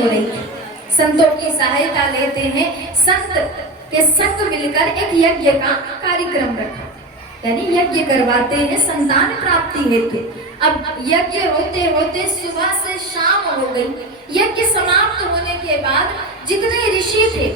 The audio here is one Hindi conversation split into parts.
हो रही थी। संतों की सहायता लेते हैं, संत के संग मिलकर एक यज्ञ का कार्यक्रम रखा, यानी यज्ञ करवाते हैं संतान प्राप्ति हेतु। अब यज्ञ होते होते सुबह से शाम हो गई। यज्ञ समाप्त होने के बाद जितने ऋषि थे,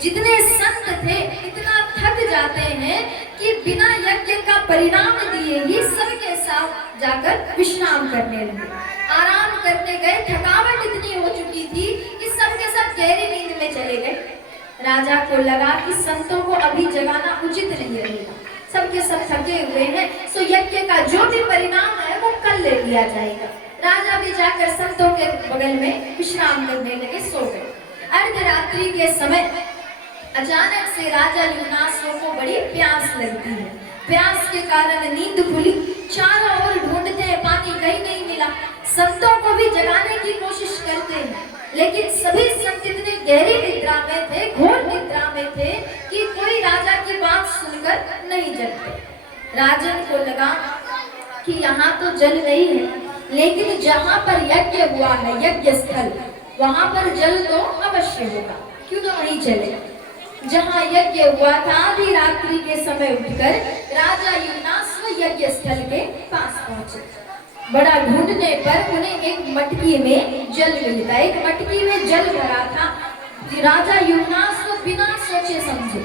जितने संत थे, इतना थक जाते हैं कि बिना यज्ञ का परिणाम दिए ही सबके साथ जाकर विश्राम करने लगे, आराम करने गए। थकावट इतनी हो चुकी थी कि सबके सब गहरी नींद में चले गए। राजा को लगा कि संतों को अभी जगाना उचित नहीं रहेगा, सबके सब थके हुए हैं, सो यज्ञ का जो भी परिणाम है वो कल ले लिया जाएगा। राजा भी जाकर संतों के बगल में विश्राम करने लगे, सो गए। अर्धरात्रि के समय अचानक से राजा युवनाश्व को बड़ी प्यास लगती है। प्यास के कारण नींद खुली, चारों ओर ढूंढते हैं, पानी कहीं नहीं मिला। संतों को भी जगाने की कोशिश करते हैं, लेकिन सभी संत इतने गहरी निद्रा में थे, घोर निद्रा में थे कि कोई राजा की बात सुनकर नहीं जगते। राजन को लगा कि यहाँ तो जल नहीं है, लेकिन जहाँ पर यज्ञ हुआ है, यज्ञ स्थल, वहां पर जल तो अवश्य होगा, क्यों तो वहीं चले। जहाँ यज्ञ हुआ था, आधी रात्रि के समय उठकर राजा युवनाश्व यज्ञ स्थल के पास पहुंचे। बड़ा ढूंढने पर उन्हें एक मटकी में जल मिलता, एक मटकी में जल भरा था। राजा युवनाश्व बिना सोचे समझे,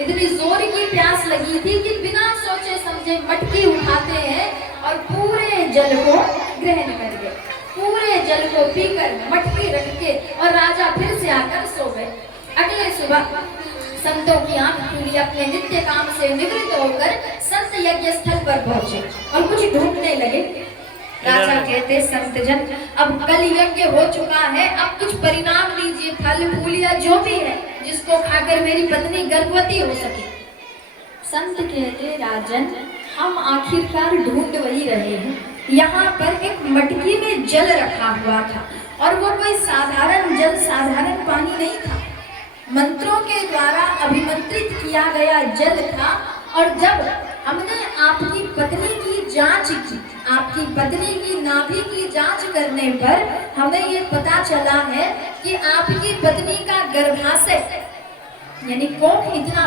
इतनी जोर की प्यास लगी थी कि बिना सोचे समझे मटकी उठाते हैं और पूरे जल को ग्रहण कर गए। पूरे जल को पीकर मटकी रख के और राजा फिर से आकर सो गए। अगले सुबह संतों की आंख खुली, अपने नित्य काम से निवृत्त होकर संत यज्ञ स्थल पर पहुंचे और कुछ ढूंढने लगे। राजा कहते, संतजन, अब कल यज्ञ हो चुका है, अब कुछ परिणाम दीजिए, फल फूल या जो भी है, जिसको खाकर मेरी पत्नी गर्भवती हो सके। संत कहते, राजन, हम आखिरकार ढूंढ वही रहे हैं। यहाँ पर एक मटकी में जल रखा हुआ था और वो कोई साधारण जल, साधारण पानी नहीं था, मंत्रों के द्वारा अभिमंत्रित किया गया जल था। और जब हमने आपकी पत्नी की जांच की, आपकी पत्नी की नाभि की जांच करने पर हमें ये पता चला है कि आपकी पत्नी का गर्भाशय यानी कोख इतना